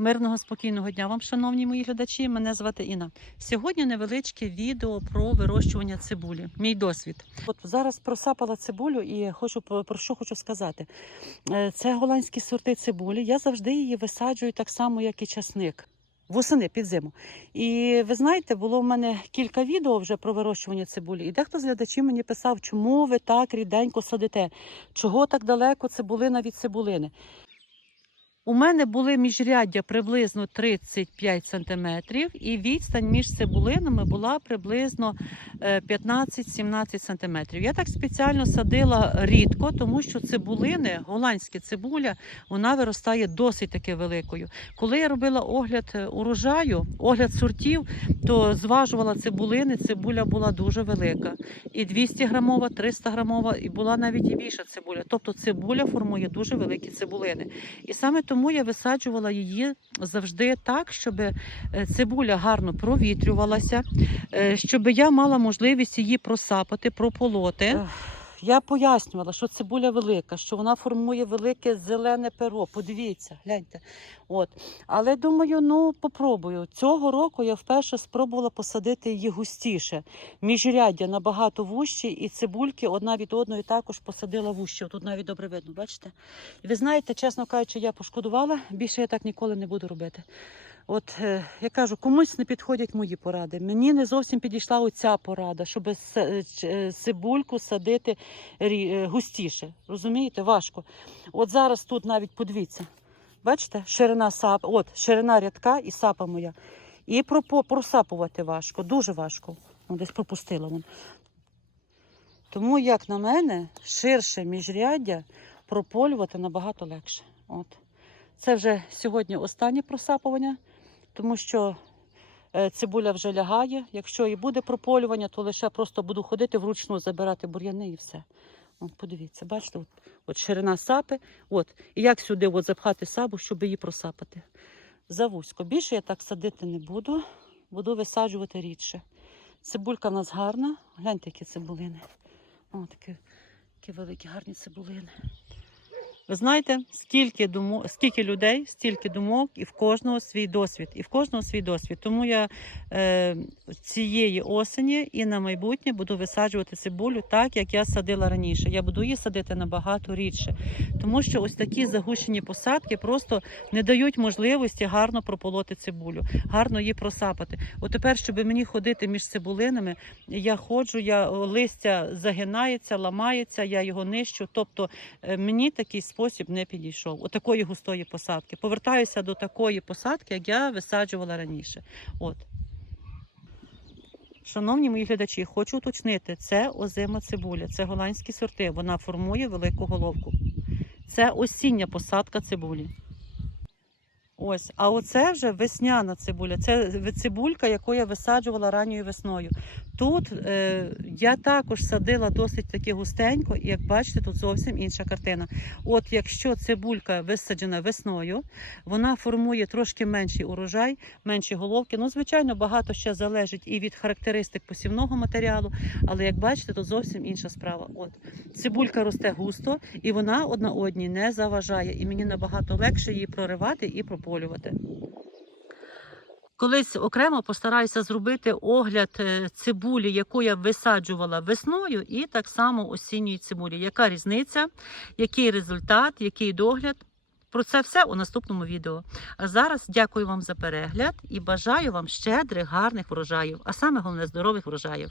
Мирного спокійного дня вам, шановні мої глядачі. Мене звати Інна. Сьогодні невеличке відео про вирощування цибулі. Мій досвід. От зараз просапала цибулю і хочу про що хочу сказати. Е, Це голландські сорти цибулі. Я завжди її висаджую так само, як і часник. Восени під зиму. І ви знаєте, було в мене кілька відео вже про вирощування цибулі. І дехто з глядачів мені писав, чому ви так ріденько садите, чого так далеко цибулина від цибулини. У мене були міжряддя приблизно 35 см, і відстань між цибулинами була приблизно е, 15-17 см. Я так спеціально садила рідко, тому що цибулини, голландська цибуля, вона виростає досить таки великою. Коли я робила огляд е, урожаю, огляд сортів, то зважувала цибулини, цибуля була дуже велика. І 200 грамова, 300 грамова, і була навіть і більша цибуля. Тобто цибуля формує дуже великі цибулини. І саме тому я висаджувала її завжди так, щоб е, цибуля гарно провітрювалася, е, щоб я мала можливість її просапати, прополоти. Я пояснювала, що цибуля велика, що вона формує велике зелене перо. Подивіться, гляньте. От. Але думаю, ну попробую. Цього року я вперше спробувала посадити її густіше. Міжряддя набагато вущі, і цибульки одна від одної також посадила вуще. Тут навіть добре видно, бачите? І ви знаєте, чесно кажучи, я пошкодувала, більше я так ніколи не буду робити. От е, я кажу, комусь не підходять мої поради. Мені не зовсім підійшла оця порада, щоб е, е, цибульку садити густіше. Розумієте, важко. От зараз тут навіть подивіться. Бачите, ширина сап, от ширина рядка і сапа моя. І просапувати важко, дуже важко. О, десь пропустила вон. Тому, як на мене, ширше міжряддя прополювати набагато легше. От. Це вже сьогодні останнє просапування, тому що е, цибуля вже лягає. Якщо і буде прополювання, то лише просто буду ходити вручну, забирати бур'яни і все. От, подивіться, бачите, от, от ширина сапи. От, і як сюди от запхати сабу, щоб її просапати. Завузько. Більше я так садити не буду, буду висаджувати рідше. Цибулька в нас гарна. Гляньте, які цибулини. О, такі, такі великі, гарні цибулини. Ви знаєте, скільки думок, скільки людей, стільки думок, і в кожного свій досвід, і в кожного свій досвід. Тому я е, цієї осені і на майбутнє буду висаджувати цибулю так, як я садила раніше. Я буду її садити набагато рідше, тому що ось такі загущені посадки просто не дають можливості гарно прополоти цибулю, гарно її просапати. От тепер, щоб мені ходити між цибулинами, я ходжу, я листя загинається, ламається, я його нищу. Тобто е, мені такий спосіб не підійшов. Отакої густої посадки. Повертаюся до такої посадки, як я висаджувала раніше. От. Шановні мої глядачі, хочу уточнити, це озима цибуля, це голландські сорти. Вона формує велику головку. Це осіння посадка цибулі. Ось, а оце вже весняна цибуля. Це цибулька, яку я висаджувала ранньою весною. Тут е, я також садила досить таки густенько, і як бачите, тут зовсім інша картина. От якщо цибулька висаджена весною, вона формує трошки менший урожай, менші головки. Ну, звичайно, багато ще залежить і від характеристик посівного матеріалу, але як бачите, тут зовсім інша справа. От цибулька росте густо, і вона одна одній не заважає. І мені набагато легше її проривати і прополювати. Колись окремо постараюся зробити огляд е, цибулі, яку я висаджувала весною, і так само осінньої цибулі. Яка різниця, який результат, який догляд. Про це все у наступному відео. А зараз дякую вам за перегляд і бажаю вам щедрих, гарних врожаїв, а саме головне здорових врожаїв.